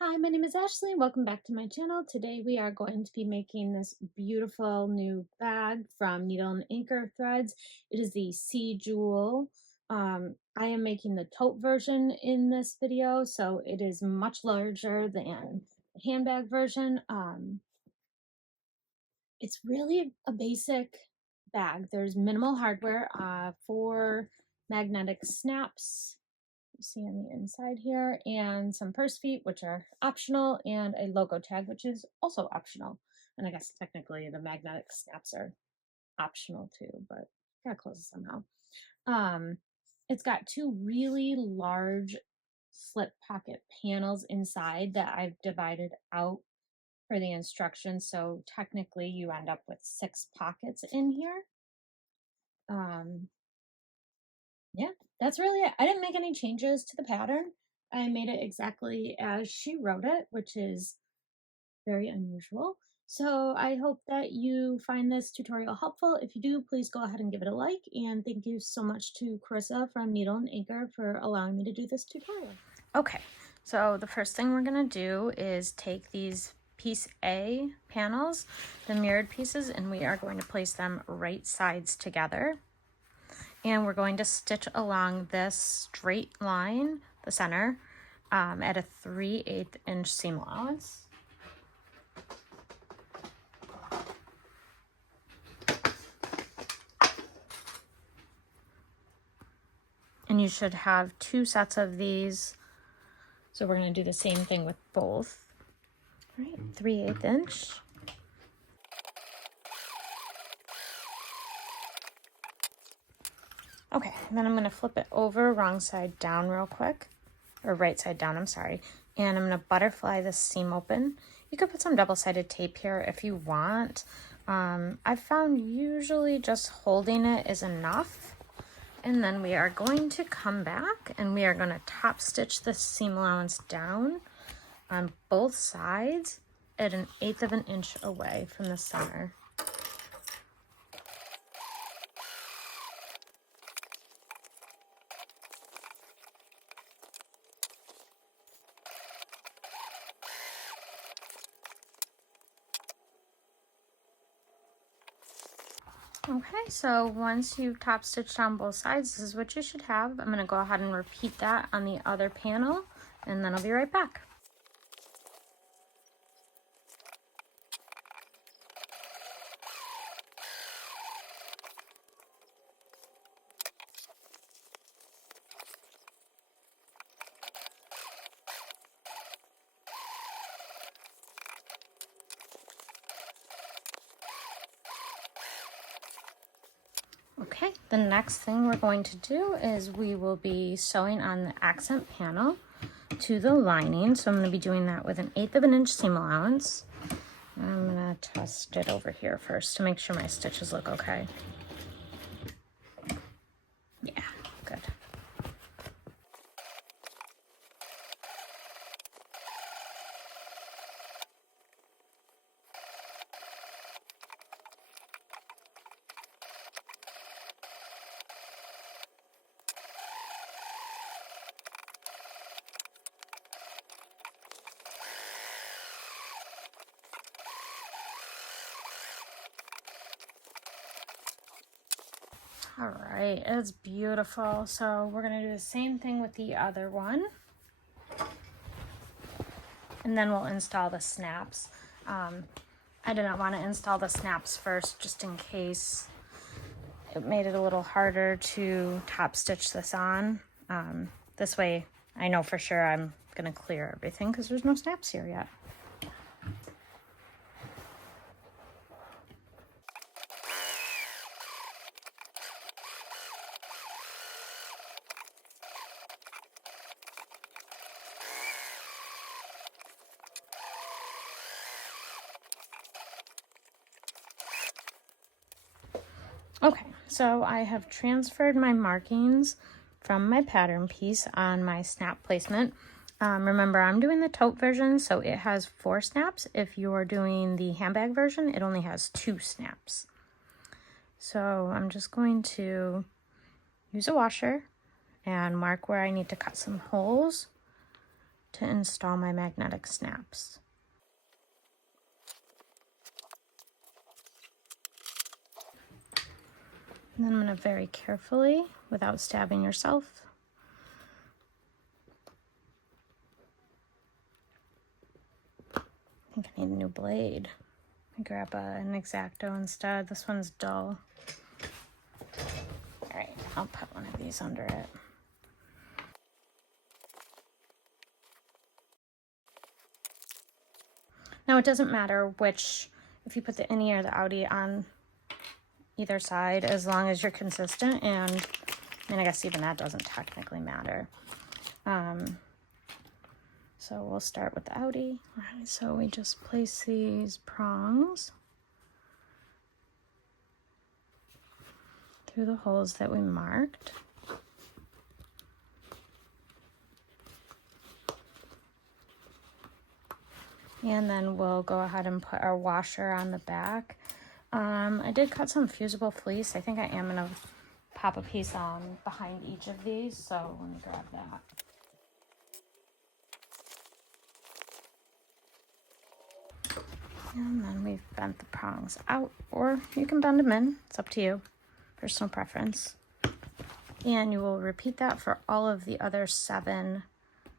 Hi, my name is Ashley. Welcome back to my channel. Today we are going to be making this beautiful new bag from Needle and Anchor Threads. It is the Sea Jewel. I am making the tote version in this video, so it is much larger than the handbag version. It's really a basic bag. There's minimal hardware, 4 magnetic snaps you see on the inside here, and some purse feet, which are optional, and a logo tag, which is also optional. And I guess technically the magnetic snaps are optional too, but gotta close it somehow. Um, it's got 2 really large slip pocket panels inside that I've divided out for the instructions. So technically you end up with 6 pockets in here. Um, Yeah, that's really it. I didn't make any changes to the pattern. I made it exactly as she wrote it, which is very unusual. So I hope that you find this tutorial helpful. If you do, please go ahead and give it a like. And thank you so much to Carissa from Needle and Anchor for allowing me to do this tutorial. Okay, so the first thing we're gonna do is take these piece A panels, the mirrored pieces, and we are going to place them right sides together. And we're going to stitch along this straight line, the center, at a 3/8 inch seam allowance. And you should have 2 sets of these. So we're going to do the same thing with both. All right, 3/8 inch. Okay, and then I'm going to flip it over wrong side down real quick, or right side down, I'm sorry. And I'm going to butterfly this seam open. You could put some double-sided tape here if you want. I've found usually just holding it is enough. And then we are going to come back and we are going to top stitch the seam allowance down on both sides at 1/8 of an inch away from the center. Okay, so once you've top stitched down both sides, this is what you should have. I'm going to go ahead and repeat that on the other panel, and then I'll be right back. Okay, the next thing we're going to do is we will be sewing on the accent panel to the lining. So I'm going to be doing that with 1/8 of an inch seam allowance. I'm going to test it over here first to make sure my stitches look okay. Yeah, good. All right, it's beautiful. So we're gonna do the same thing with the other one. And then we'll install the snaps. I didn't want to install the snaps first just in case it made it a little harder to top stitch this on. This way I know for sure I'm gonna clear everything because there's no snaps here yet. Okay, so I have transferred my markings from my pattern piece on my snap placement. Remember, I'm doing the tote version, so it has 4 snaps. If you're doing the handbag version, it only has 2 snaps. So I'm just going to use a washer and mark where I need to cut some holes to install my magnetic snaps. And then I'm going to very carefully, without stabbing yourself, I think I need a new blade. I grab an X-Acto instead. This one's dull. All right, I'll put one of these under it. Now it doesn't matter which, if you put the innie or the outie on either side, as long as you're consistent, and I mean, I guess even that doesn't technically matter. So we'll start with the outie. All right, so we just place these prongs through the holes that we marked. And then we'll go ahead and put our washer on the back. I did cut some fusible fleece. I think I am gonna pop a piece on behind each of these, so let me grab that. And then we've bent the prongs out, or you can bend them in, it's up to you, personal preference. And you will repeat that for all of the other 7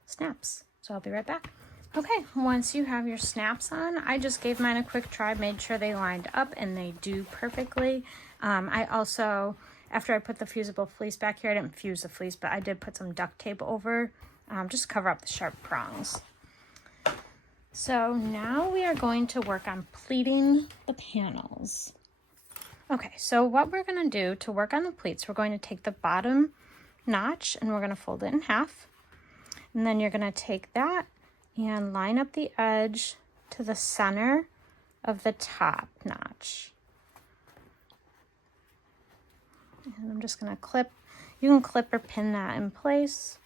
snaps. So I'll be right back. Okay, once you have your snaps on, I just gave mine a quick try, made sure they lined up, and they do perfectly. I also, after I put the fusible fleece back here, I didn't fuse the fleece, but I did put some duct tape over, just to cover up the sharp prongs. So now we are going to work on pleating the panels. Okay, so what we're gonna do to work on the pleats, we're going to take the bottom notch and we're gonna fold it in half. And then you're gonna take that and line up the edge to the center of the top notch. And I'm just gonna clip, you can clip or pin that in place.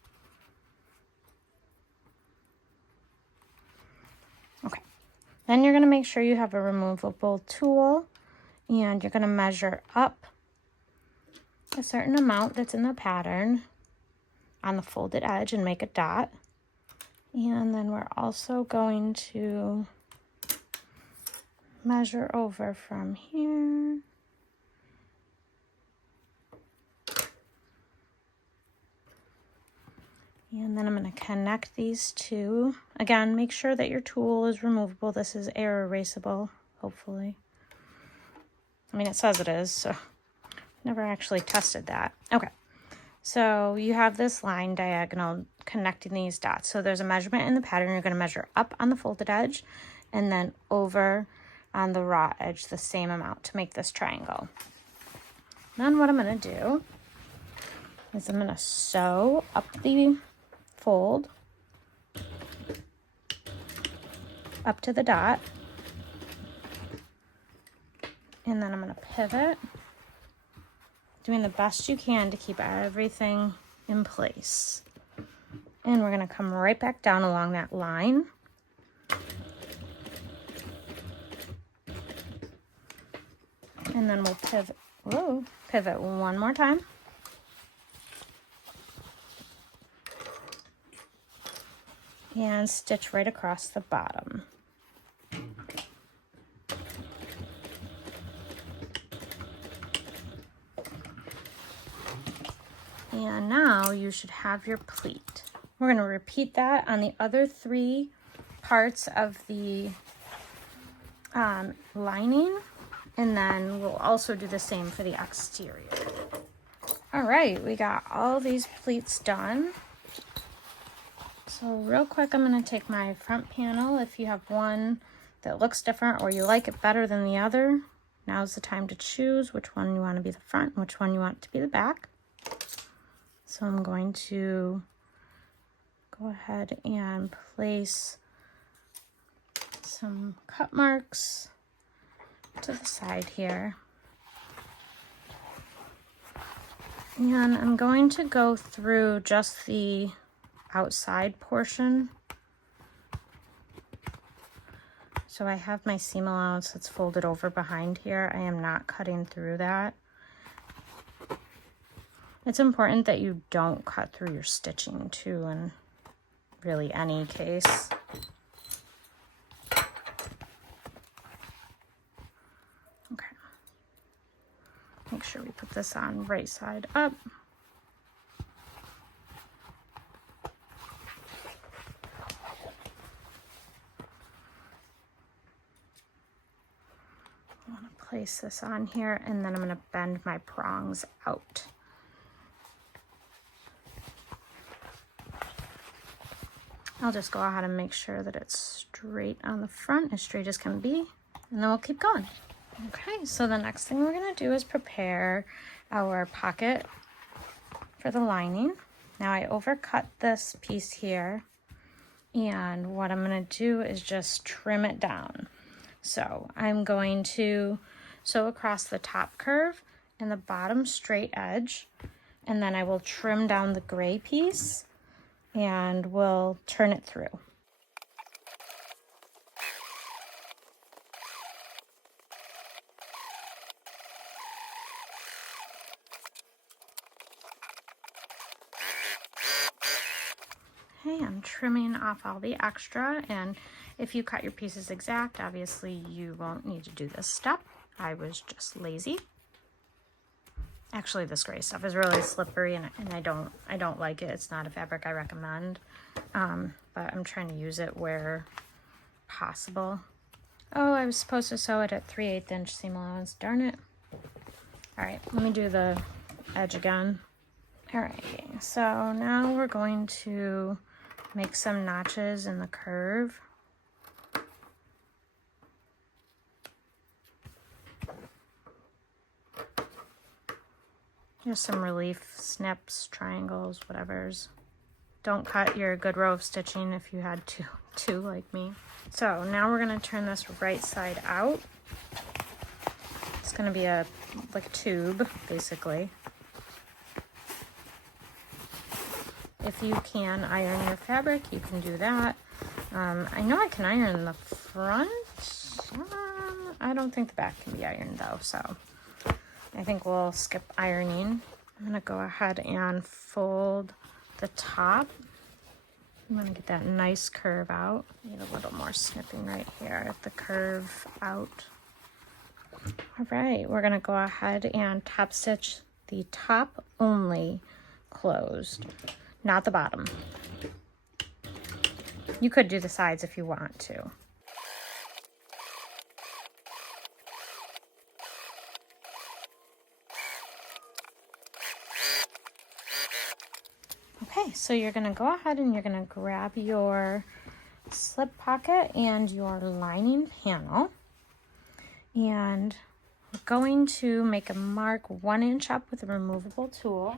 Okay, then you're gonna make sure you have a removable tool and you're gonna measure up a certain amount that's in the pattern on the folded edge and make a dot. And then we're also going to measure over from here. And then I'm going to connect these two. Again, make sure that your tool is removable. This is air erasable, hopefully. I mean, it says it is, so never actually tested that. Okay, so you have this line diagonal connecting these dots. So there's a measurement in the pattern. You're going to measure up on the folded edge and then over on the raw edge the same amount to make this triangle. Then what I'm going to do is I'm going to sew up the fold up to the dot, and then I'm going to pivot, doing the best you can to keep everything in place. And we're going to come right back down along that line. And then we'll pivot one more time. And stitch right across the bottom. And now you should have your pleat. We're going to repeat that on the other 3 parts of the lining, and then we'll also do the same for the exterior. All right, we got all these pleats done. So real quick, I'm going to take my front panel. If you have one that looks different or you like it better than the other, now's the time to choose which one you want to be the front and which one you want to be the back. So I'm going to go ahead and place some cut marks to the side here. And I'm going to go through just the outside portion. So I have my seam allowance that's folded over behind here. I am not cutting through that. It's important that you don't cut through your stitching too, and really any case. Okay. Make sure we put this on right side up. I want to place this on here, and then I'm going to bend my prongs out. I'll just go ahead and make sure that it's straight on the front, as straight as can be, and then we'll keep going. Okay, so the next thing we're going to do is prepare our pocket for the lining. Now I overcut this piece here, and what I'm going to do is just trim it down. So I'm going to sew across the top curve and the bottom straight edge, and then I will trim down the gray piece and we'll turn it through. Okay, I'm trimming off all the extra, and if you cut your pieces exact, obviously you won't need to do this step. I was just lazy. Actually, this gray stuff is really slippery, and I don't like it. It's not a fabric I recommend, but I'm trying to use it where possible. Oh, I was supposed to sew it at 3/8 inch seam allowance. Darn it. All right, let me do the edge again. All right, so now we're going to make some notches in the curve. Just some relief snips, triangles, whatever's. Don't cut your good row of stitching if you had two like me. So now we're gonna turn this right side out. It's gonna be like a tube, basically. If you can iron your fabric, you can do that. I know I can iron the front. I don't think the back can be ironed though, so I think we'll skip ironing. I'm gonna go ahead and fold the top. I'm gonna get that nice curve out. Need a little more snipping right here at the curve out. All right, we're gonna go ahead and top stitch the top only closed, not the bottom. You could do the sides if you want to. Okay, so you're gonna go ahead and you're gonna grab your slip pocket and your lining panel, and we're going to make a mark 1 inch up with a removable tool.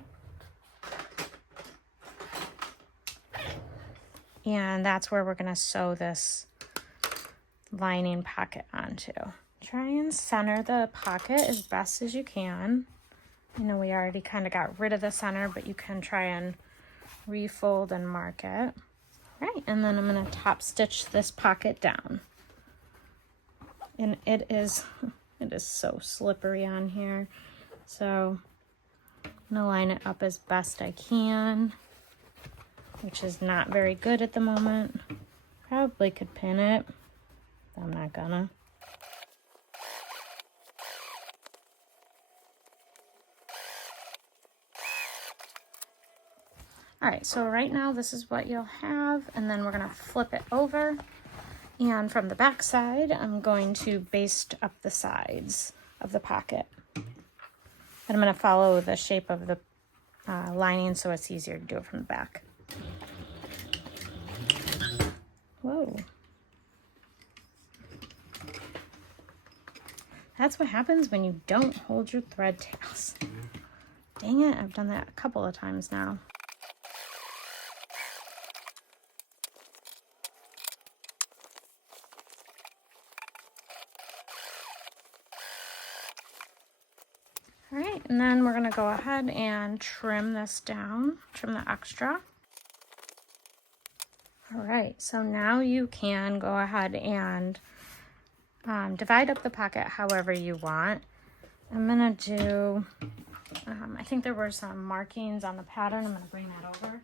And that's where we're gonna sew this lining pocket onto. Try and center the pocket as best as you can. I know we already kind of got rid of the center, but you can try and refold and mark it. Right, and then I'm gonna top stitch this pocket down. And it is so slippery on here. So I'm gonna line it up as best I can, which is not very good at the moment. Probably could pin it, but I'm not gonna. All right, so right now this is what you'll have, and then we're gonna flip it over. And from the back side, I'm going to baste up the sides of the pocket. And I'm gonna follow the shape of the lining so it's easier to do it from the back. Whoa. That's what happens when you don't hold your thread tails. Dang it, I've done that a couple of times now. All right, and then we're gonna go ahead and trim this down, trim the extra. All right, so now you can go ahead and divide up the pocket however you want. I'm gonna do, I think there were some markings on the pattern. I'm gonna bring that over.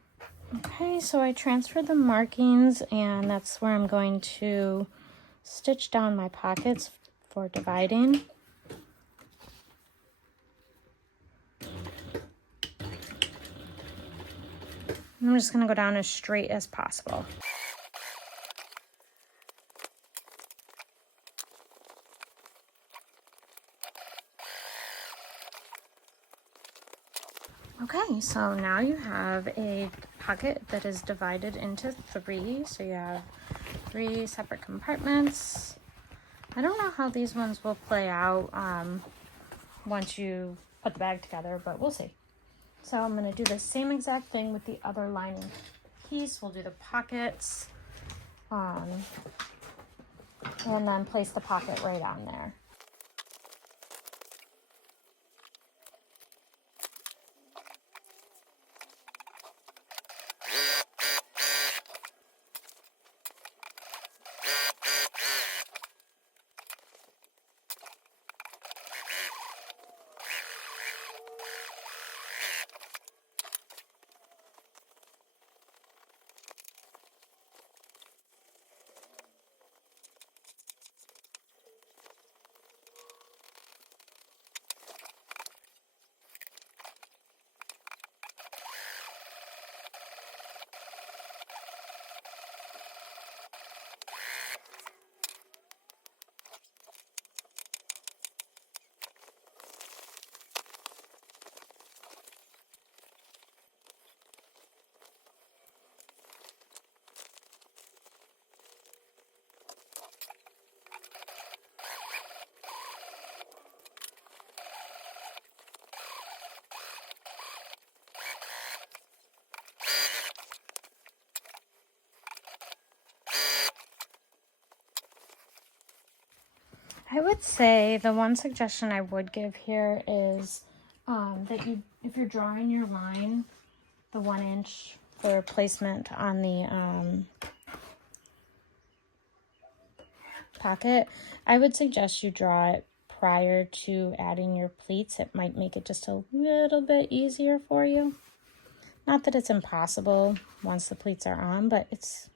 Okay, so I transferred the markings, and that's where I'm going to stitch down my pockets for dividing. I'm just going to go down as straight as possible. Okay, so now you have a pocket that is divided into 3. So you have 3 separate compartments. I don't know how these ones will play out once you put the bag together, but we'll see. So I'm going to do the same exact thing with the other lining piece. We'll do the pockets and then place the pocket right on there. I would say the one suggestion I would give here is that if you're drawing your line, the 1 inch for placement on the pocket, I would suggest you draw it prior to adding your pleats. It might make it just a little bit easier for you. Not that it's impossible once the pleats are on, but it's,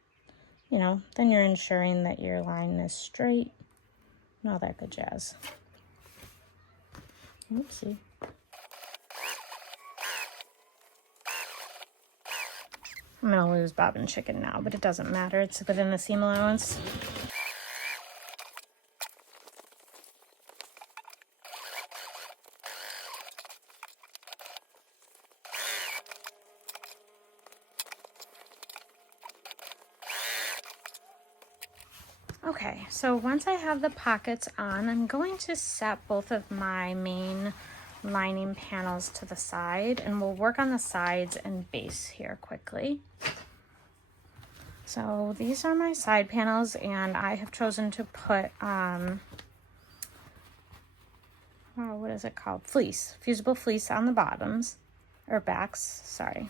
you know, then you're ensuring that your line is straight and all that good jazz. Oopsie. I'm gonna lose bobbin chicken now, but it doesn't matter. It's within the seam allowance. Okay, so once I have the pockets on, I'm going to set both of my main lining panels to the side, and we'll work on the sides and base here quickly. So these are my side panels, and I have chosen to put, what is it called? Fleece, fusible fleece on the bottoms, or backs, sorry.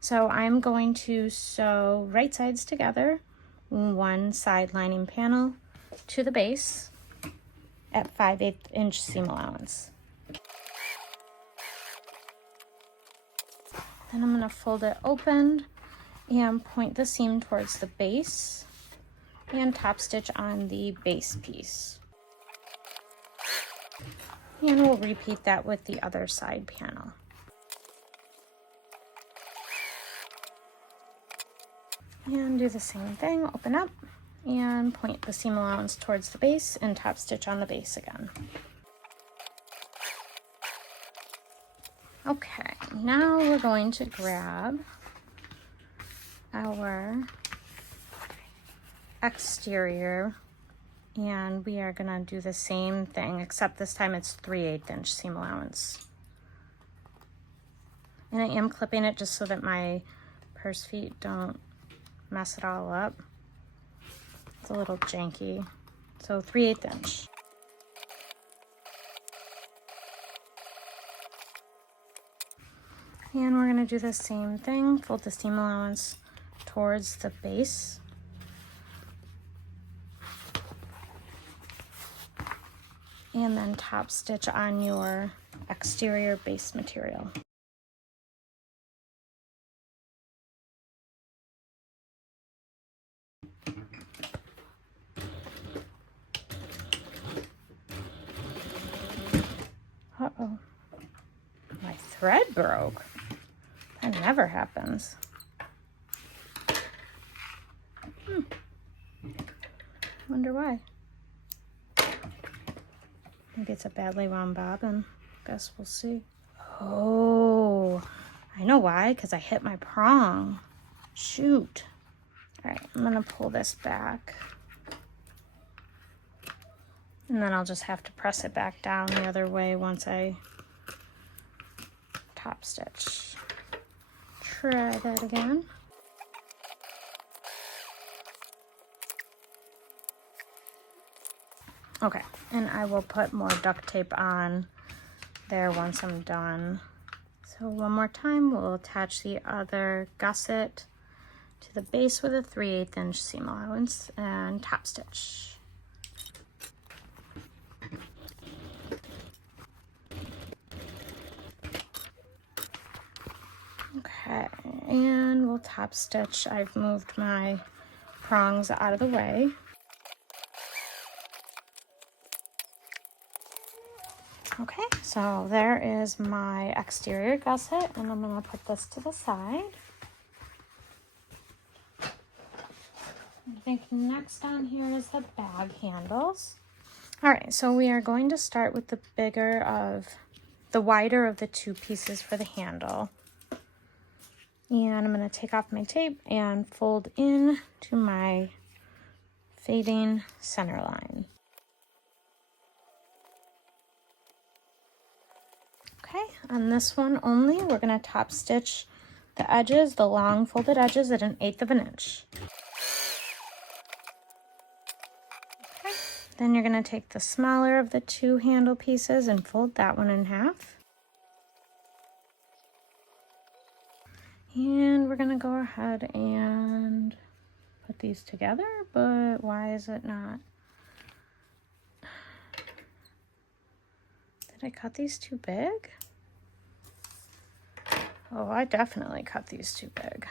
So I'm going to sew right sides together, one side lining panel to the base at 5/8 inch seam allowance. Then I'm going to fold it open and point the seam towards the base and top stitch on the base piece. And we'll repeat that with the other side panel. And do the same thing, open up and point the seam allowance towards the base and top stitch on the base again. Okay, now we're going to grab our exterior and we are gonna do the same thing, except this time it's 3/8 inch seam allowance. And I am clipping it just so that my purse feet don't mess it all up. It's a little janky. So 3/8 inch. And we're gonna do the same thing, fold the seam allowance towards the base. And then top stitch on your exterior base material. Uh-oh. My thread broke. That never happens. Wonder why. Maybe it's a badly wound bobbin. Guess we'll see. Oh, I know why, because I hit my prong. Shoot. All right, I'm gonna pull this back. And then I'll just have to press it back down the other way once I top stitch. Try that again. Okay, and I will put more duct tape on there once I'm done. So one more time, we'll attach the other gusset to the base with a 3/8 inch seam allowance and top stitch. Okay, and we'll top stitch. I've moved my prongs out of the way. Okay, so there is my exterior gusset, and I'm gonna put this to the side. I think next on here is the bag handles. All right, so we are going to start with the wider of the two pieces for the handle. And I'm gonna take off my tape and fold in to my fading center line. Okay, on this one only, we're gonna top stitch the edges, the long folded edges, at 1/8 of an inch. Okay, then you're gonna take the smaller of the two handle pieces and fold that one in half. And we're gonna go ahead and put these together, but why is it not? Did I cut these too big? Oh, I definitely cut these too big.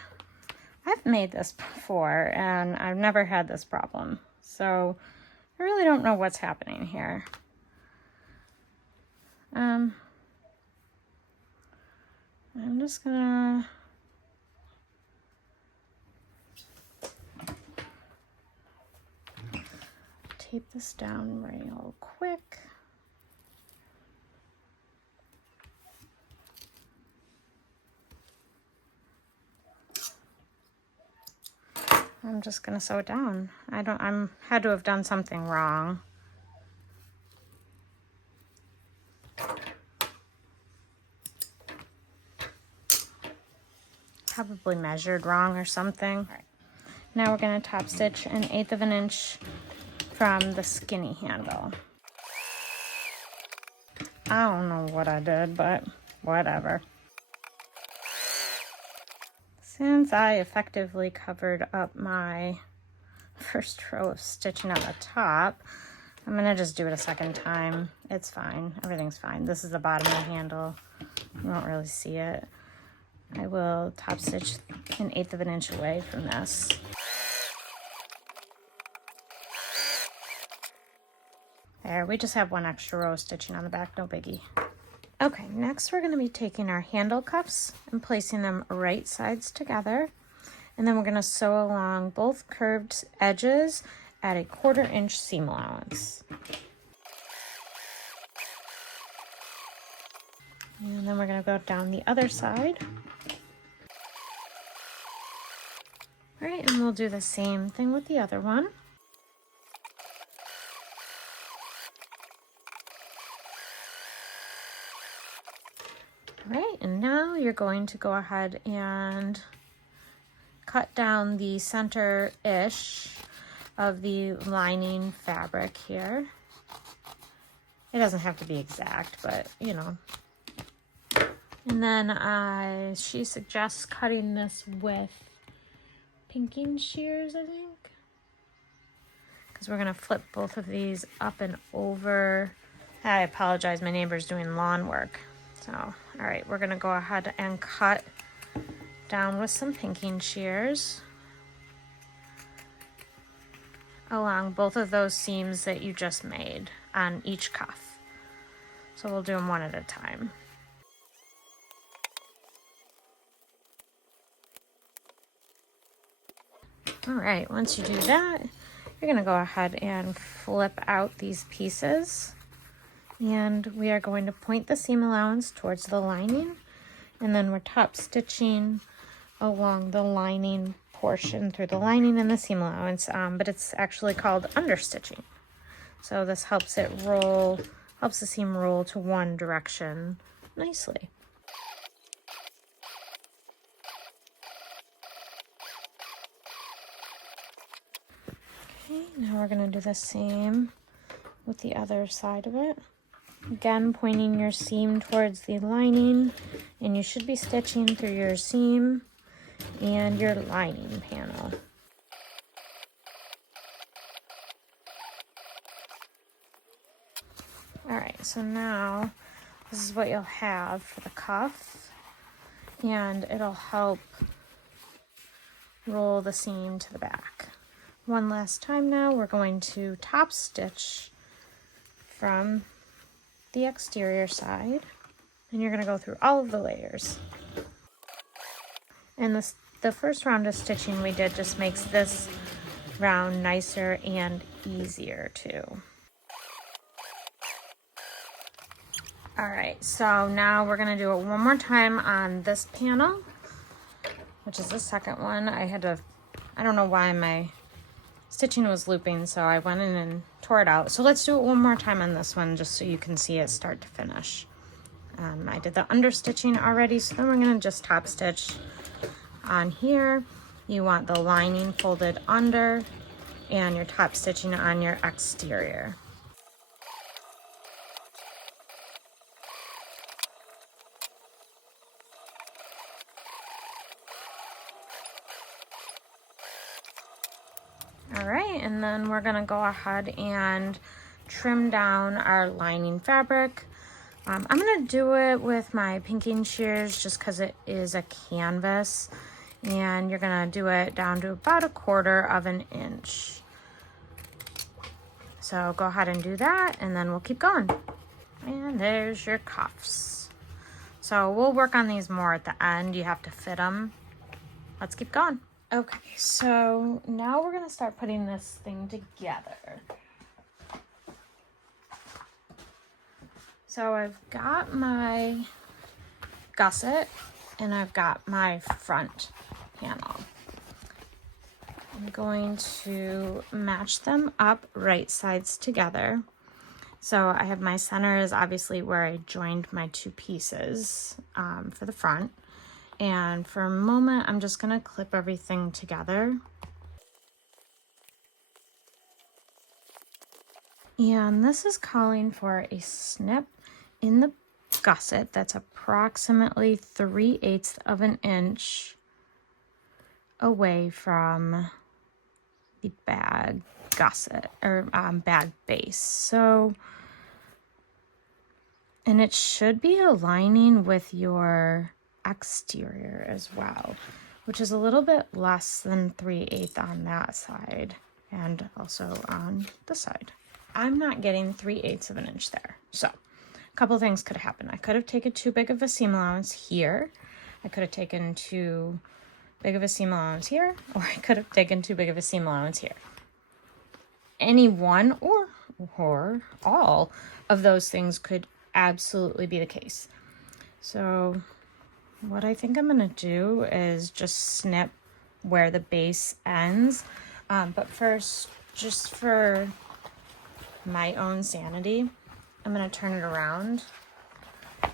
I've made this before and I've never had this problem. So I really don't know what's happening here. I'm just gonna tape this down real quick. I'm just gonna sew it down. I'm had to have done something wrong. Probably measured wrong or something. All right. Now we're gonna top stitch 1/8 of an inch from the skinny handle. I don't know what I did, but whatever. Since I effectively covered up my first row of stitching on the top, I'm gonna just do it a second time. It's fine, everything's fine. This is the bottom of the handle. You won't really see it. I will top stitch 1/8 of an inch away from this. There, we just have one extra row of stitching on the back, no biggie. Okay, next we're gonna be taking our handle cuffs and placing them right sides together. And then we're gonna sew along both curved edges at a 1/4 inch seam allowance. And then we're gonna go down the other side. All right, and we'll do the same thing with the other one. All right, and now you're going to go ahead and cut down the center-ish of the lining fabric here. It doesn't have to be exact, but you know. And then she suggests cutting this with pinking shears, I think. Because we're gonna flip both of these up and over. I apologize, my neighbor's doing lawn work. So, all right, we're gonna go ahead and cut down with some pinking shears. along both of those seams that you just made on each cuff. So we'll do them one at a time. All right, once you do that, you're gonna go ahead and flip out these pieces, and we are going to point the seam allowance towards the lining, and then we're top stitching along the lining portion through the lining and the seam allowance, but it's actually called understitching. So this helps it roll, helps the seam roll to one direction nicely. Okay, now we're gonna do the same with the other side of it. Again, pointing your seam towards the lining, and you should be stitching through your seam and your lining panel. All right, so now this is what you'll have for the cuff, and it'll help roll the seam to the back. One last time now, we're going to top stitch from the exterior side, and you're gonna go through all of the layers. And the first round of stitching we did just makes this round nicer and easier too. All right, so now we're gonna do it one more time on this panel, which is the second one. I don't know why my stitching was looping, so I went in and tore it out. So let's do it one more time on this one, just so you can see it start to finish. I did the understitching already, so then we're gonna just top stitch on here. You want the lining folded under, and you're top stitching on your exterior. All right, and then we're gonna go ahead and trim down our lining fabric. I'm gonna do it with my pinking shears just because it is a canvas, and you're gonna do it down to about 1/4 of an inch. So go ahead and do that, and then we'll keep going. And there's your cuffs. So we'll work on these more at the end. You have to fit them. Let's keep going. Okay, so now we're gonna start putting this thing together. So I've got my gusset and I've got my front panel. I'm going to match them up right sides together. So I have my center is obviously where I joined my two pieces for the front. And for a moment, I'm just gonna clip everything together. And this is calling for a snip in the gusset that's approximately 3/8 of an inch away from the bag gusset or bag base. So, and it should be aligning with your exterior as well, which is a little bit less than 3/8 on that side and also on this side. I'm not getting 3/8 of an inch there. So a couple things could happen. I could have taken too big of a seam allowance here. I could have taken too big of a seam allowance here, or I could have taken too big of a seam allowance here. Any one or all of those things could absolutely be the case. So what I think I'm gonna do is just snip where the base ends. But first, just for my own sanity, I'm gonna turn it around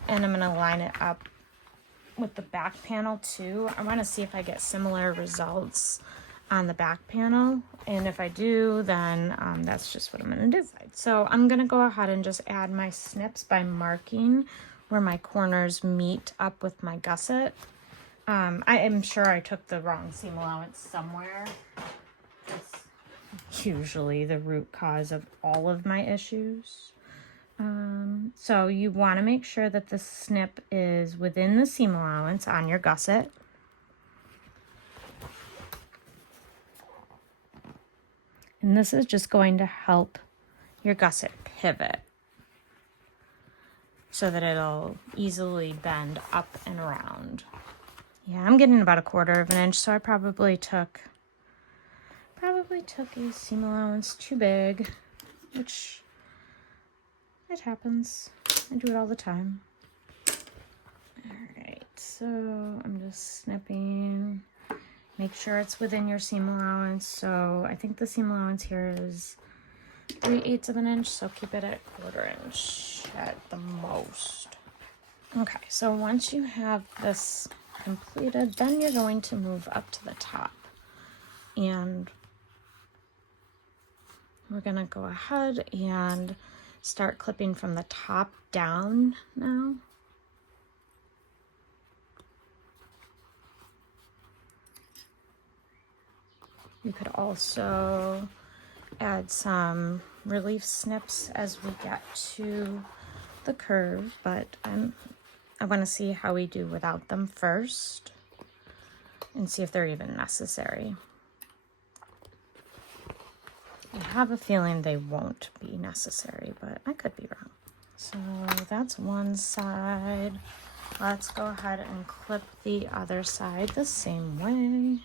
and I'm gonna line it up with the back panel too. I wanna see if I get similar results on the back panel. And if I do, then that's just what I'm gonna do. So I'm gonna go ahead and just add my snips by marking where my corners meet up with my gusset. I am sure I took the wrong seam allowance somewhere. It's usually the root cause of all of my issues. So you want to make sure that the snip is within the seam allowance on your gusset. And this is just going to help your gusset pivot so that it'll easily bend up and around. Yeah, I'm getting about 1/4 of an inch, so I probably took a seam allowance too big, which it happens. I do it all the time. All right, so I'm just snipping. Make sure it's within your seam allowance. So I think the seam allowance here is 3/8 of an inch, so keep it at 1/4 inch at the most. Okay, so once you have this completed, then you're going to move up to the top. And we're gonna go ahead and start clipping from the top down now. You could also add some relief snips as we get to the curve, but I want to see how we do without them first and see if they're even necessary. I have a feeling they won't be necessary, but I could be wrong. So that's one side. Let's go ahead and clip the other side the same way.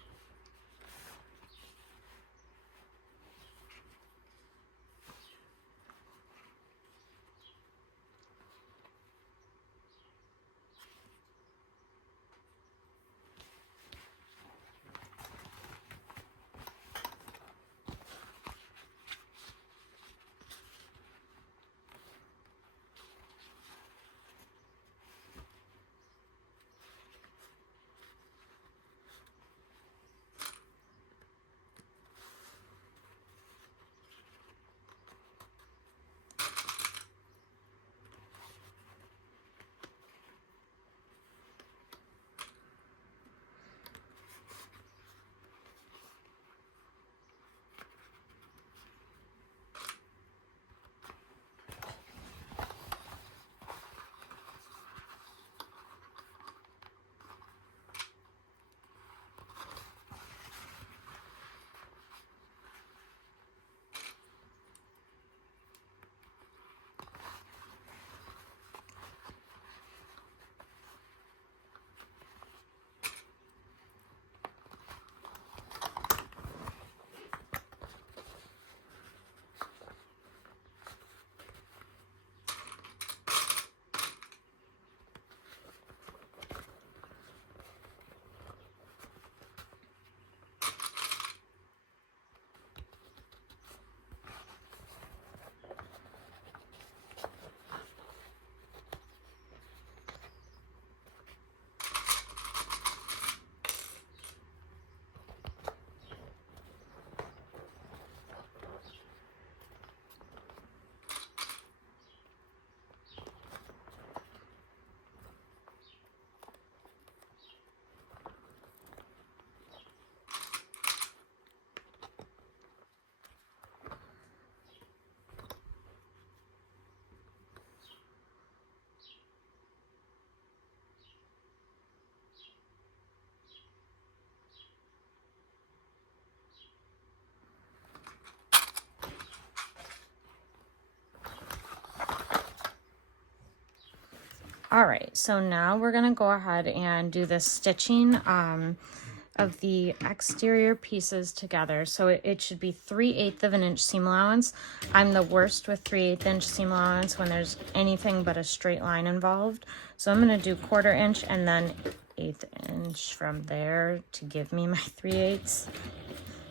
All right, so now we're gonna go ahead and do the stitching of the exterior pieces together. So it should be 3/8 of an inch seam allowance. I'm the worst with 3/8 inch seam allowance when there's anything but a straight line involved. So I'm gonna do 1/4 inch and then 1/8 inch from there to give me my 3/8.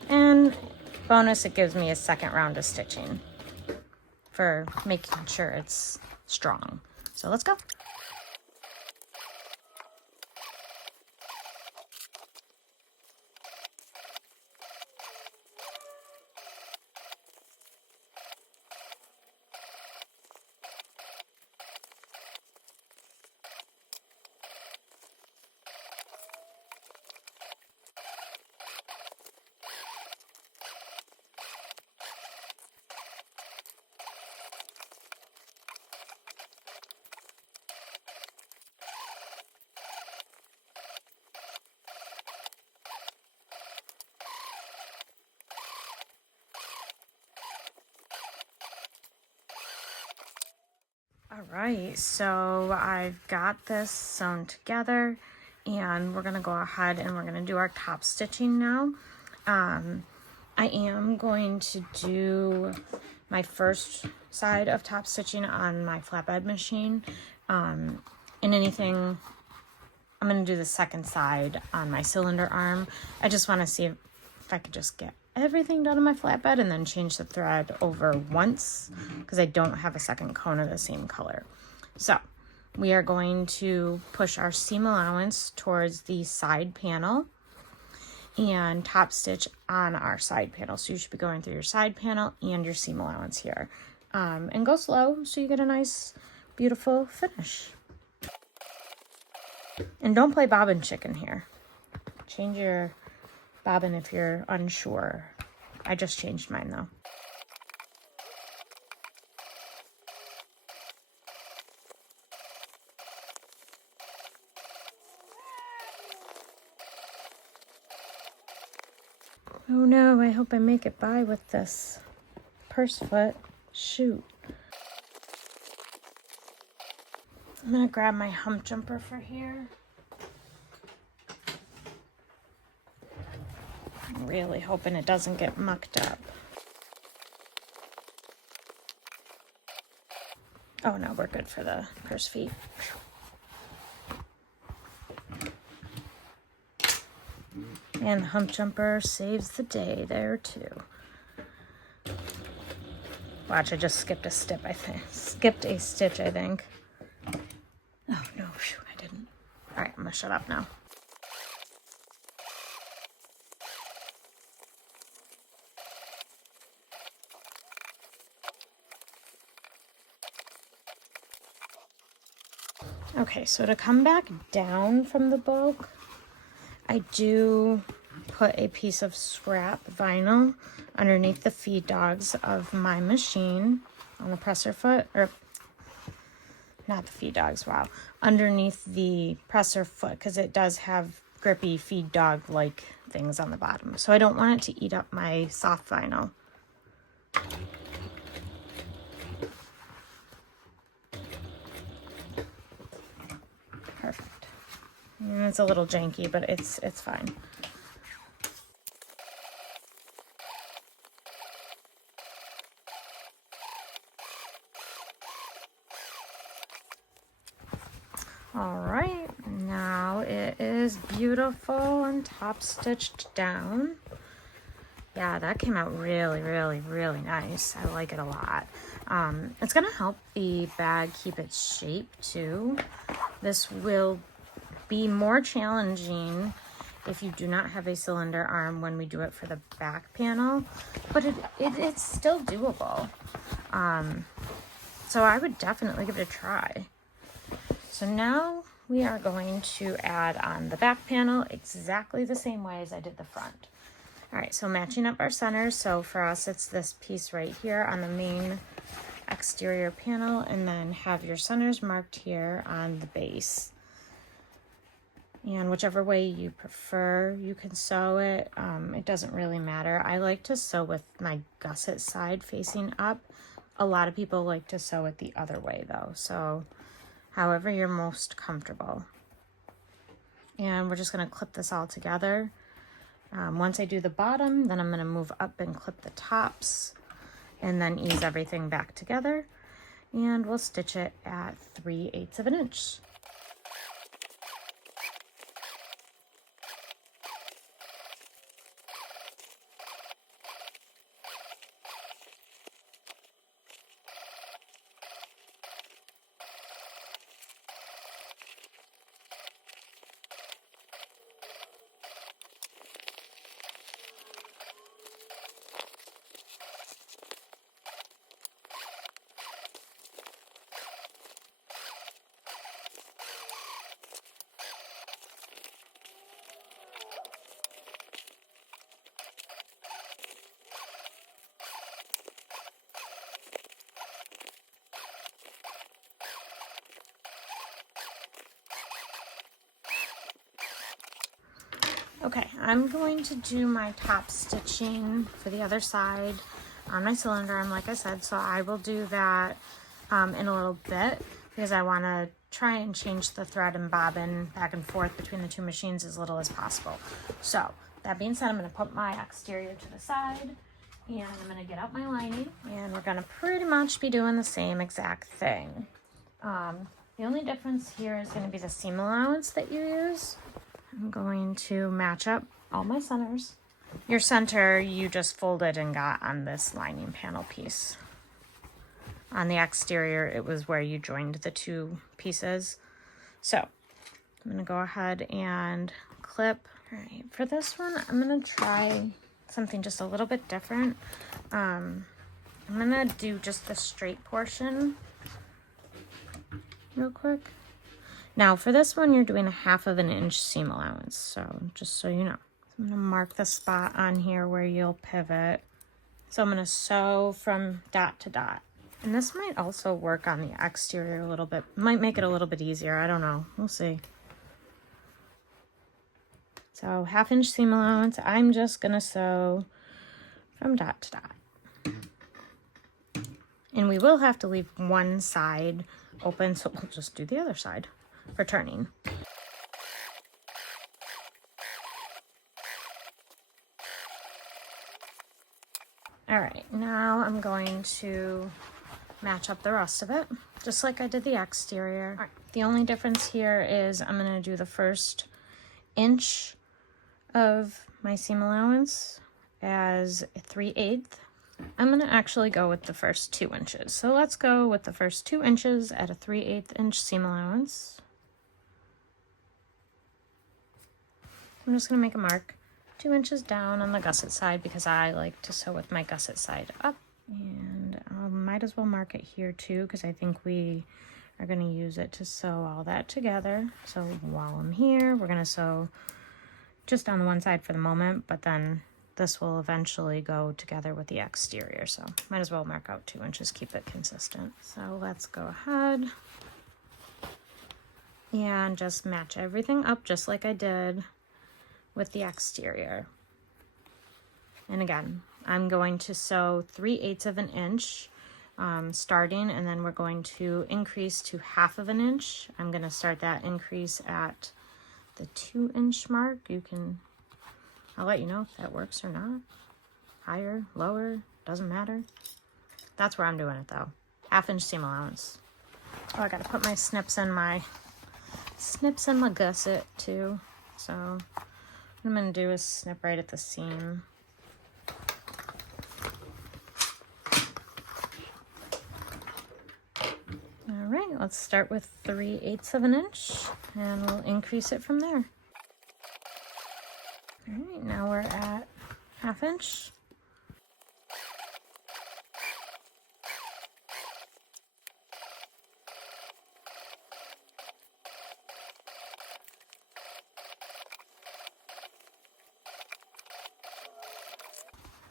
And bonus, it gives me a second round of stitching for making sure it's strong. So let's go. All right, so I've got this sewn together and we're gonna go ahead and we're gonna do our top stitching now. I am going to do my first side of top stitching on my flatbed machine. And anything, I'm gonna do the second side on my cylinder arm. I just wanna see if I could just get everything done on my flatbed and then change the thread over once because I don't have a second cone of the same color. So we are going to push our seam allowance towards the side panel and top stitch on our side panel. So you should be going through your side panel and your seam allowance here. And go slow so you get a nice, beautiful finish. And don't play bobbin chicken here. Change your bobbin if you're unsure. I just changed mine though. Oh no, I hope I make it by with this purse foot. Shoot. I'm gonna grab my hump jumper for here. I'm really hoping it doesn't get mucked up. Oh no, we're good for the purse feet. And the hump jumper saves the day there too. Watch, I just skipped a stitch, I think. Oh no, shoot, I didn't. All right, I'm gonna shut up now. Okay, so to come back down from the bulk, I do put a piece of scrap vinyl underneath the feed dogs of my machine on the presser foot, or not the feed dogs, wow, underneath the presser foot, because it does have grippy feed dog like things on the bottom. So I don't want it to eat up my soft vinyl. Perfect. And it's a little janky, but it's fine. All right, now it is beautiful and top stitched down. Yeah, that came out really, really, really nice. I like it a lot. It's gonna help the bag keep its shape too. This will be more challenging if you do not have a cylinder arm when we do it for the back panel, but it's still doable. So I would definitely give it a try. So now we are going to add on the back panel exactly the same way as I did the front. All right, so matching up our centers. So for us, it's this piece right here on the main exterior panel, and then have your centers marked here on the base. And whichever way you prefer, you can sew it. It doesn't really matter. I like to sew with my gusset side facing up. A lot of people like to sew it the other way though. So however you're most comfortable. And we're just gonna clip this all together. Once I do the bottom, then I'm gonna move up and clip the tops and then ease everything back together. And we'll stitch it at 3/8 of an inch. Okay, I'm going to do my top stitching for the other side on my cylinder arm, like I said, so I will do that in a little bit because I want to try and change the thread and bobbin back and forth between the two machines as little as possible. So that being said, I'm going to put my exterior to the side and I'm going to get out my lining and we're going to pretty much be doing the same exact thing. The only difference here is going to be the seam allowance that you use. I'm going to match up all my centers. Your center you just folded and got on this lining panel piece. On the exterior, it was where you joined the two pieces. So I'm going to go ahead and clip. All right, for this one, I'm going to try something just a little bit different. I'm going to do just the straight portion real quick. Now for this one, you're doing a 1/2 inch seam allowance. So just so you know, I'm going to mark the spot on here where you'll pivot. So I'm going to sew from dot to dot. And this might also work on the exterior a little bit. Might make it a little bit easier. I don't know. We'll see. So 1/2 inch seam allowance. I'm just going to sew from dot to dot. And we will have to leave one side open, so we'll just do the other side for turning. All right, now I'm going to match up the rest of it, just like I did the exterior. All right, the only difference here is I'm going to do the first inch of my seam allowance as 3/8. I'm going to actually go with the first 2 inches. So let's go with the first 2 inches at a 3/8 inch seam allowance. I'm just going to make a mark 2 inches down on the gusset side because I like to sew with my gusset side up. And I might as well mark it here too because I think we are going to use it to sew all that together. So while I'm here, we're going to sew just on the one side for the moment, but then this will eventually go together with the exterior. So might as well mark out 2 inches, keep it consistent. So let's go ahead and just match everything up just like I did with the exterior. And again, I'm going to sew 3/8 inch starting, and then we're going to increase to 1/2 inch. I'm going to start that increase at the 2 inch mark. I'll let you know if that works or not. Higher, lower, doesn't matter. That's where I'm doing it though. 1/2 inch seam allowance. Oh, I gotta put my snips in my gusset too. So what I'm gonna do is snip right at the seam. All right, let's start with 3/8 inch and we'll increase it from there. All right, now we're at 1/2 inch.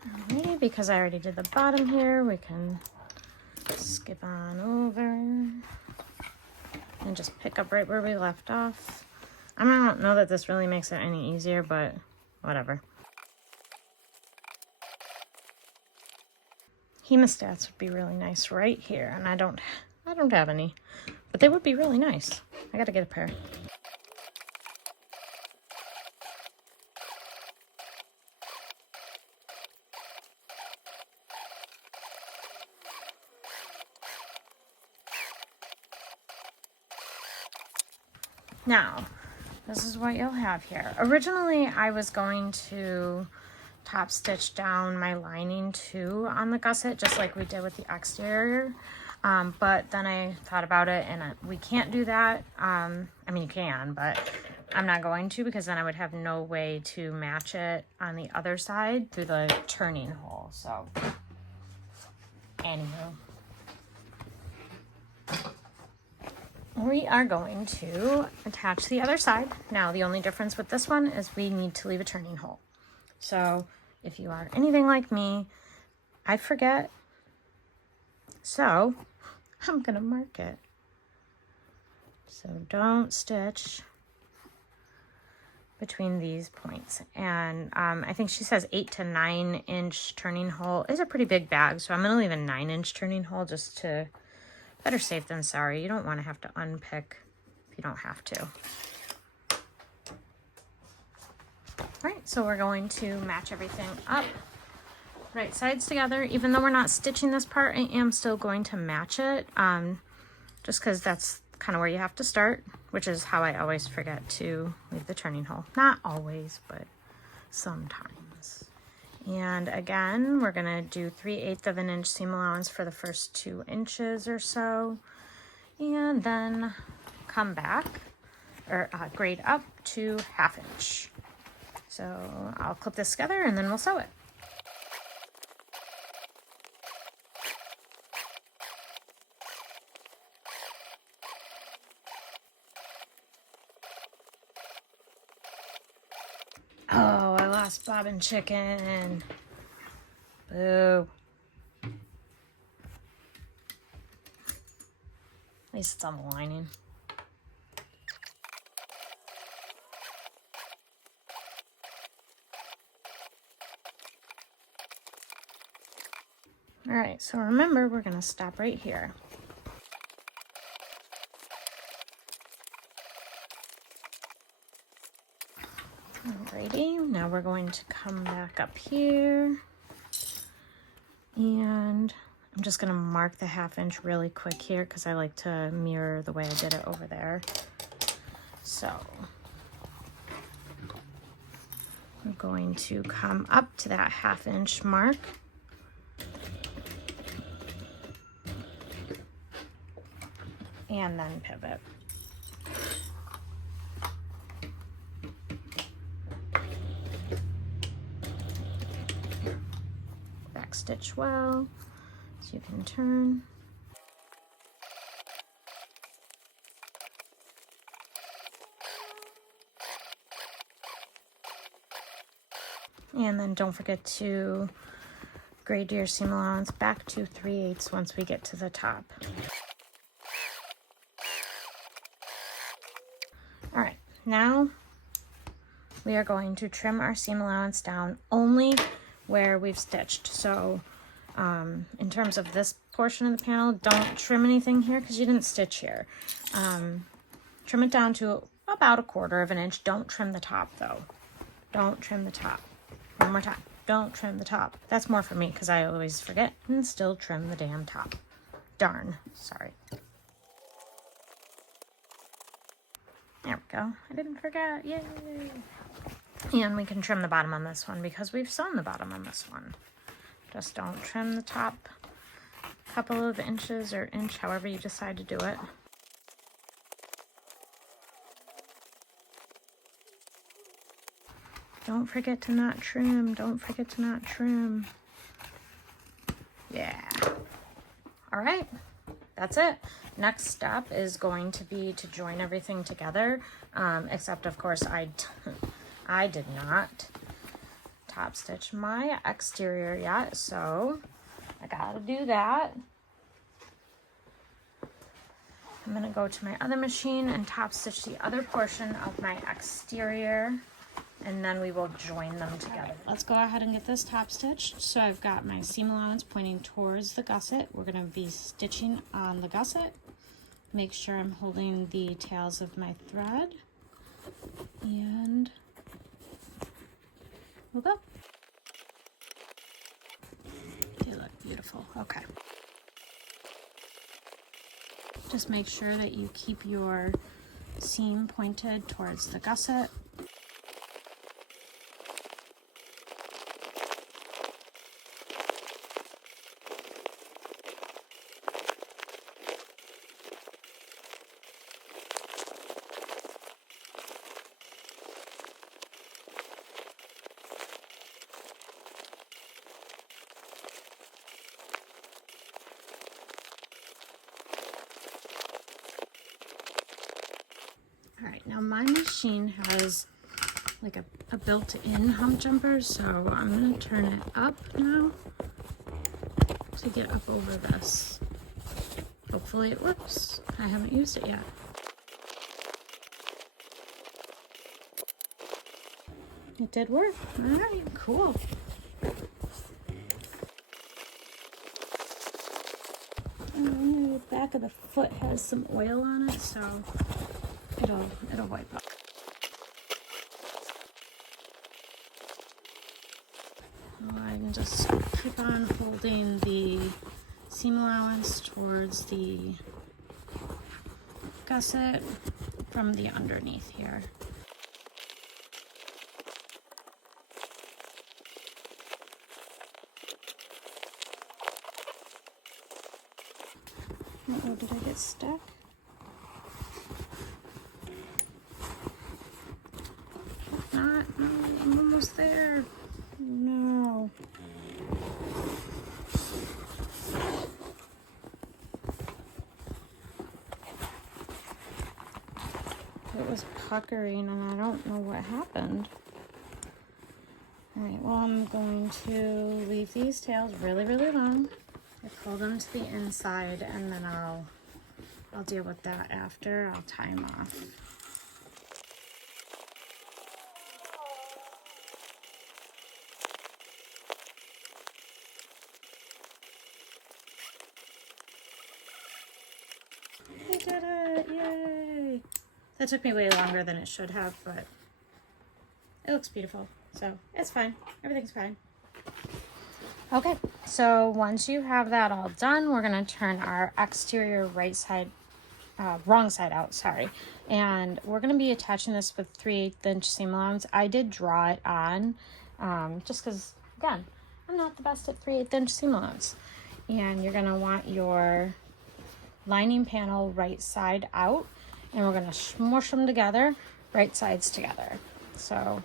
Alrighty, because I already did the bottom here, we can skip on over and just pick up right where we left off. I don't know that this really makes it any easier, but whatever. Hemostats would be really nice right here, and I don't have any, but they would be really nice. I gotta get a pair. Now, this is what you'll have here. Originally, I was going to top stitch down my lining too on the gusset, just like we did with the exterior. But then I thought about it and we can't do that. I mean, you can, but I'm not going to because then I would have no way to match it on the other side through the turning hole. So, anywho. We are going to attach the other side. Now, the only difference with this one is we need to leave a turning hole. So, if you are anything like me, I forget. So, I'm going to mark it. So, don't stitch between these points. And I think she says 8 to 9 inch turning hole. It's a pretty big bag, so I'm going to leave a 9 inch turning hole just to Better safe than sorry. You don't want to have to unpick if you don't have to. All right, so we're going to match everything up. Right sides together. Even though we're not stitching this part, I am still going to match it, just because that's kind of where you have to start, which is how I always forget to leave the turning hole. Not always, but sometimes. And again, we're gonna do 3/8 of an inch seam allowance for the first 2 inches or so, and then come back, or grade up to 1/2 inch. So I'll clip this together and then we'll sew it. Oh, I lost bobbin chicken. Boo. At least it's on the lining. All right, so remember, we're gonna stop right here. Alrighty, now we're going to come back up here, and I'm just gonna mark the 1/2 inch really quick here because I like to mirror the way I did it over there. So I'm going to come up to that 1/2 inch mark. And then pivot. Back stitch well, so you can turn. And then don't forget to grade your seam allowance back to 3/8 once we get to the top. All right, now we are going to trim our seam allowance down only where we've stitched. So in terms of this portion of the panel, don't trim anything here because you didn't stitch here. Trim it down to about 1/4 inch. Don't trim the top though. Don't trim the top. One more time. Don't trim the top. That's more for me because I always forget and still trim the damn top. Darn, sorry. There we go. I didn't forget. Yay! And we can trim the bottom on this one because we've sewn the bottom on this one. Just don't trim the top couple of inches or inch, however you decide to do it. Don't forget to not trim. Don't forget to not trim. Yeah. All right. That's it. Next step is going to be to join everything together, except of course I did not top stitch my exterior yet, so I gotta do that. I'm gonna go to my other machine and top stitch the other portion of my exterior, and then we will join them together. Right, let's go ahead and get this top stitched. So I've got my seam allowance pointing towards the gusset. We're gonna be stitching on the gusset. Make sure I'm holding the tails of my thread, and we'll go. They look beautiful. Okay. Just make sure that you keep your seam pointed towards the gusset. All right, now my machine has like a built-in hump jumper, so I'm gonna turn it up now to get up over this. Hopefully it works. I haven't used it yet. It did work. All right, cool. All right, back of the foot has some oil on it, so it'll wipe up. I can just keep on holding the seam allowance towards the gusset from the underneath here. Uh-oh, did I get stuck? Not, no, I'm almost there. No. It was puckering and I don't know what happened. Alright, well, I'm going to leave these tails really, really long. I pull them to the inside and then I'll deal with that after. I'll tie them off. I did it! Yay! That took me way longer than it should have, but it looks beautiful. So it's fine. Everything's fine. Okay, so once you have that all done, we're going to turn our exterior wrong side out, sorry. And we're going to be attaching this with 3/8 inch seam allowance. I did draw it on, just because, again, I'm not the best at 3/8 inch seam allowance. And you're going to want your lining panel right side out, and we're going to smush them together, right sides together. So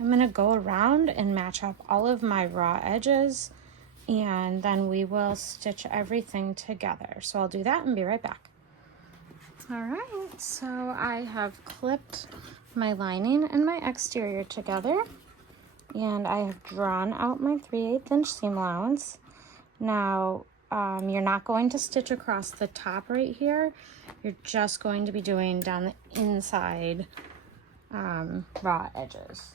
I'm going to go around and match up all of my raw edges, and then we will stitch everything together. So I'll do that and be right back. All right, so I have clipped my lining and my exterior together, and I have drawn out my 3/8 inch seam allowance. Now, you're not going to stitch across the top right here. You're just going to be doing down the inside raw edges.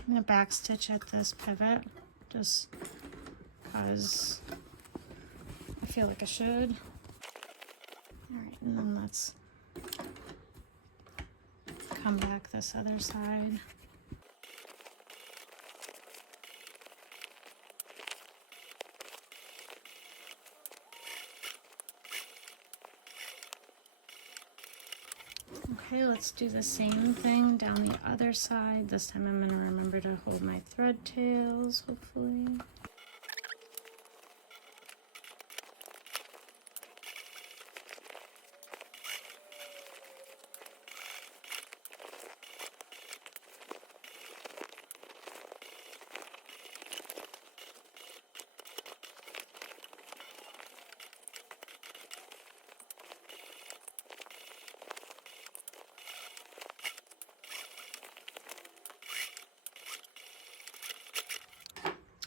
I'm going to back stitch at this pivot just because I feel like I should. Alright, and then let's come back this other side. Okay, let's do the same thing down the other side. This time I'm going to remember to hold my thread tails, hopefully.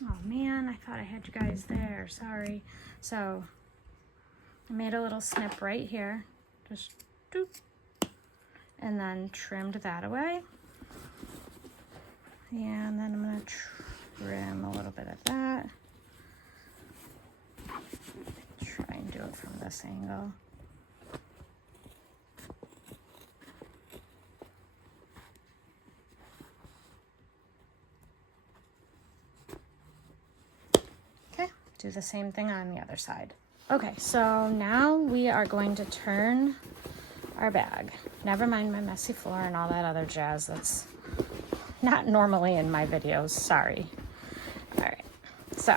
Oh man, I thought I had you guys there, sorry. So I made a little snip right here, just doop, and then trimmed that away. And then I'm gonna trim a little bit of that. Try and do it from this angle. Do the same thing on the other side. Okay, so now we are going to turn our bag. Never mind my messy floor and all that other jazz that's not normally in my videos, sorry. All right, so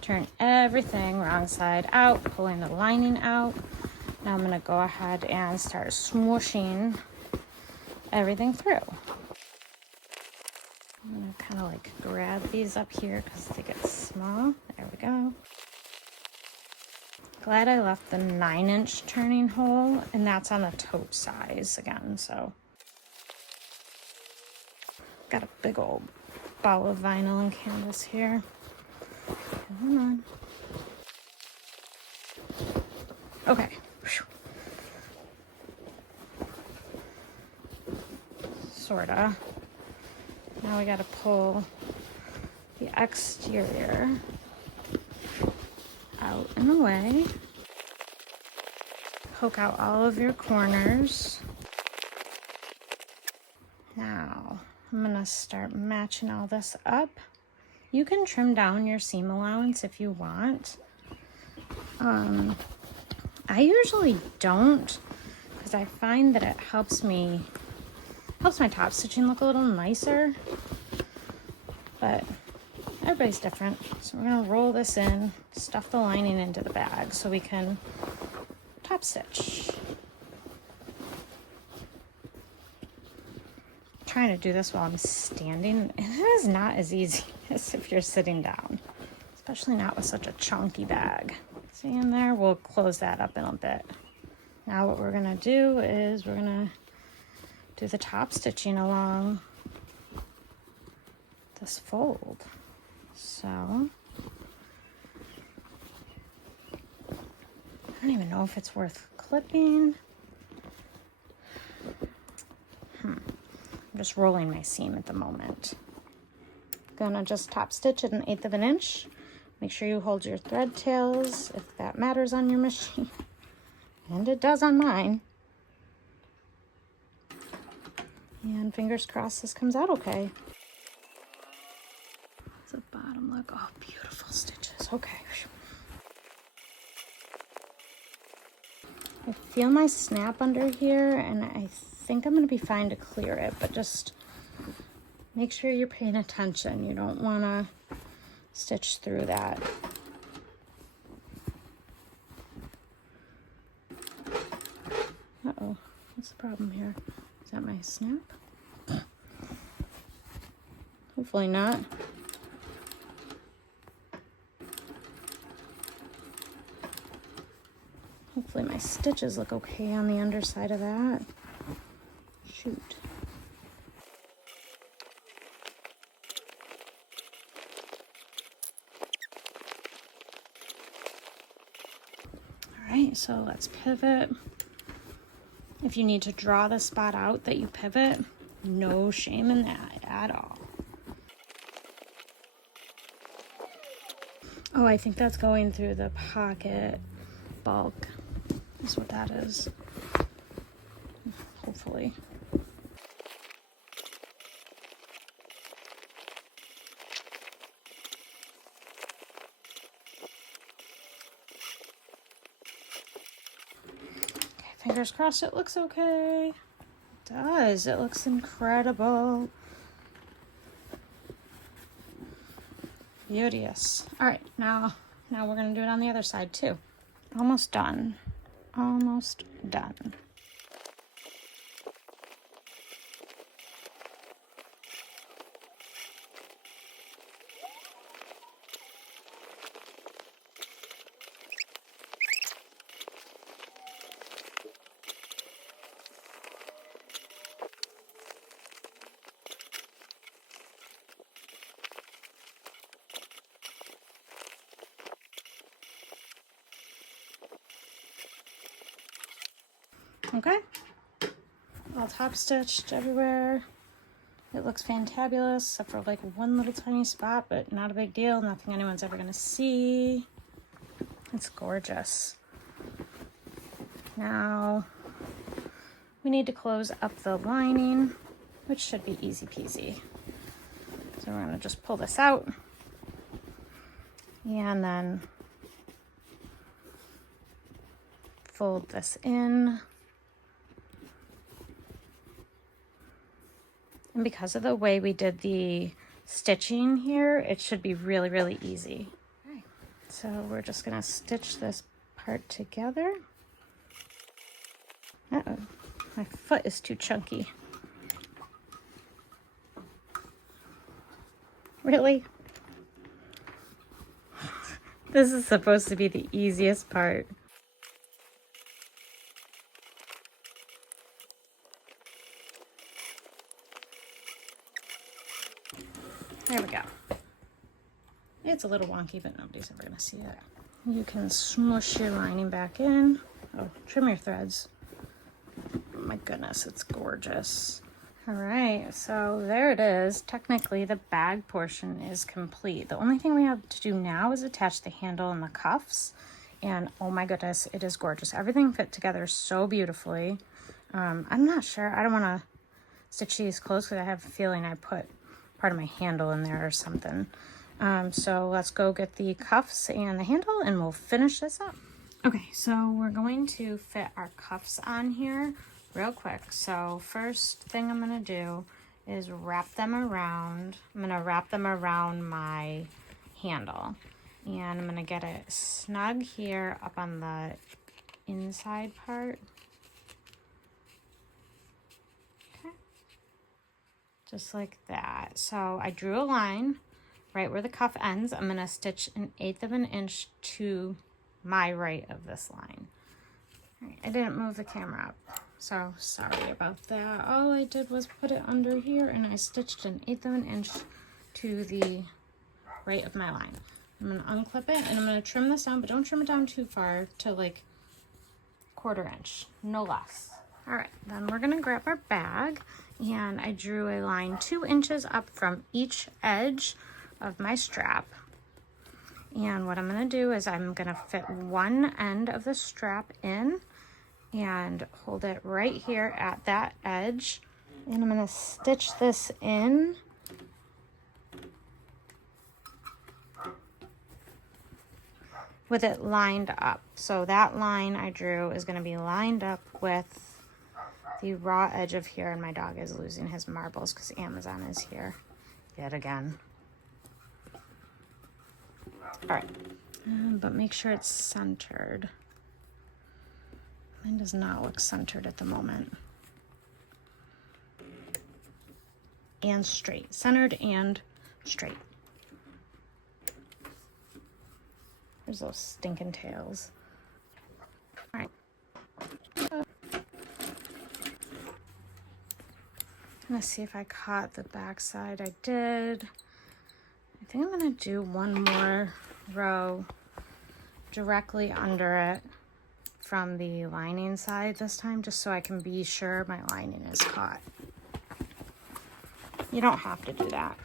turn everything wrong side out, pulling the lining out. Now I'm gonna go ahead and start smooshing everything through. I'm gonna kind of like grab these up here because they get small. There we go. Glad I left the 9-inch turning hole, and that's on the tote size again, so. Got a big old ball of vinyl and canvas here. Come on. Okay. Whew. Sorta. Now we gotta pull the exterior out and away. Poke out all of your corners. Now, I'm gonna start matching all this up. You can trim down your seam allowance if you want. I usually don't, because I find that it helps my top stitching look a little nicer, but everybody's different. So we're gonna roll this in, stuff the lining into the bag so we can top stitch. I'm trying to do this while I'm standing. It is not as easy as if you're sitting down, especially not with such a chunky bag. See in there? We'll close that up in a bit. Now what we're gonna do is we're gonna do the top stitching along this fold. So, I don't even know if it's worth clipping. I'm just rolling my seam at the moment. Gonna just top stitch at 1/8 of an inch. Make sure you hold your thread tails if that matters on your machine. And it does on mine. And fingers crossed this comes out okay. What's the bottom look? Oh, beautiful stitches. Okay. I feel my snap under here, and I think I'm going to be fine to clear it, but just make sure you're paying attention. You don't want to stitch through that. Uh-oh, what's the problem here? Is that my snap? Hopefully not. Hopefully my stitches look okay on the underside of that. Shoot. All right, so let's pivot. If you need to draw the spot out that you pivot, no shame in that at all. Oh, I think that's going through the pocket bulk. Is what that is. Hopefully. Okay, fingers crossed it looks okay. It does. It looks incredible. Beauteous. All right, now we're gonna do it on the other side too. Almost done. Almost done. Okay, all top stitched everywhere. It looks fantabulous, except for like one little tiny spot, but not a big deal. Nothing anyone's ever gonna see. It's gorgeous. Now we need to close up the lining, which should be easy peasy. So we're gonna just pull this out and then fold this in. And because of the way we did the stitching here, it should be really, really easy. Okay. So we're just gonna stitch this part together. Uh-oh, my foot is too chunky. Really? This is supposed to be the easiest part. There we go. It's a little wonky, but nobody's ever gonna see it. You can smush your lining back in. Oh, trim your threads. Oh my goodness, it's gorgeous. All right, so there it is. Technically, the bag portion is complete. The only thing we have to do now is attach the handle and the cuffs. And oh my goodness, it is gorgeous. Everything fit together so beautifully. I'm not sure. I don't want to stitch these close because I have a feeling I put part of my handle in there or something. So let's go get the cuffs and the handle and we'll finish this up. Okay, so we're going to fit our cuffs on here real quick. So first thing I'm gonna do is wrap them around. I'm gonna wrap them around my handle. And I'm gonna get it snug here up on the inside part. Okay, just like that. So I drew a line right where the cuff ends. I'm gonna stitch 1/8 of an inch to my right of this line. All right, I didn't move the camera up, so sorry about that. All I did was put it under here and I stitched 1/8 of an inch to the right of my line. I'm gonna unclip it and I'm gonna trim this down, but don't trim it down too far, to like 1/4 inch, no less. All right, then we're gonna grab our bag and I drew a line 2 inches up from each edge of my strap. And what I'm gonna do is I'm gonna fit one end of the strap in and hold it right here at that edge. And I'm gonna stitch this in with it lined up. So that line I drew is gonna be lined up with the raw edge of here, and my dog is losing his marbles because Amazon is here yet again. All right, but make sure it's centered. Mine does not look centered at the moment. And straight, centered and straight. There's those stinking tails. All right. Let's see if I caught the back side. I did. I think I'm gonna do one more row directly under it from the lining side this time, just so I can be sure my lining is caught. You don't have to do that.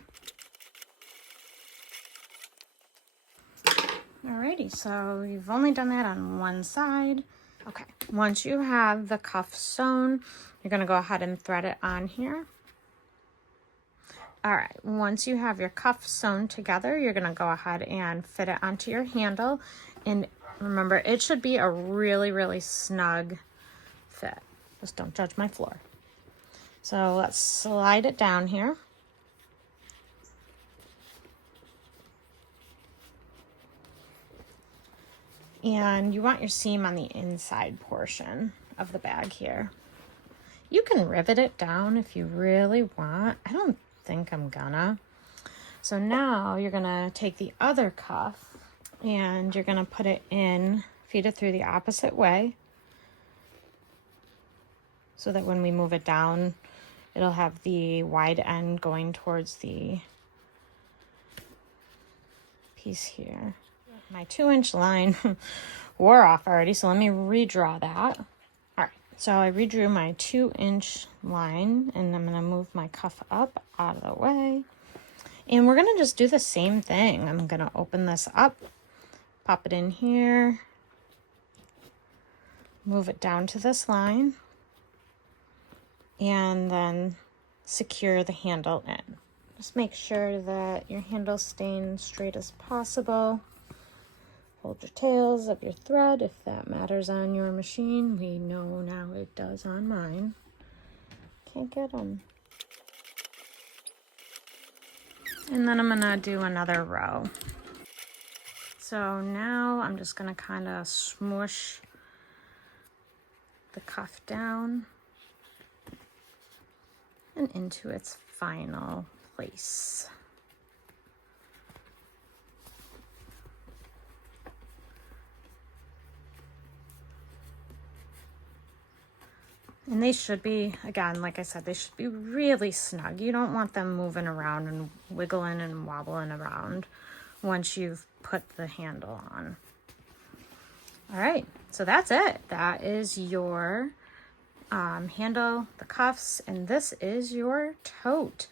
Alrighty, so you've only done that on one side. Okay, once you have the cuff sewn, you're gonna go ahead and thread it on here. All right, once you have your cuff sewn together, you're gonna go ahead and fit it onto your handle. And remember, it should be a really, really snug fit. Just don't judge my floor. So let's slide it down here. And you want your seam on the inside portion of the bag here. You can rivet it down if you really want. I don't think I'm gonna. So now you're gonna take the other cuff and you're gonna put it in, feed it through the opposite way, so that when we move it down, it'll have the wide end going towards the piece here. My 2-inch line wore off already, so let me redraw that. All right, so I redrew my 2-inch line and I'm gonna move my cuff up out of the way. And we're gonna just do the same thing. I'm gonna open this up, pop it in here, move it down to this line, and then secure the handle in. Just make sure that your handle's staying straight as possible. Hold your tails of your thread if that matters on your machine. We know now it does on mine. Can't get them. And then I'm gonna do another row. So now I'm just gonna kind of smoosh the cuff down and into its final place. And they should be, again, like I said, they should be really snug. You don't want them moving around and wiggling and wobbling around once you've put the handle on. All right, so that's it. That is your handle, the cuffs, and this is your tote.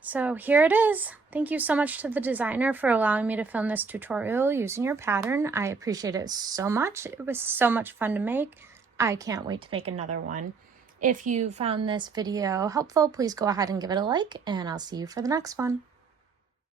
So here it is. Thank you so much to the designer for allowing me to film this tutorial using your pattern. I appreciate it so much. It was so much fun to make. I can't wait to make another one. If you found this video helpful, please go ahead and give it a like, and I'll see you for the next one.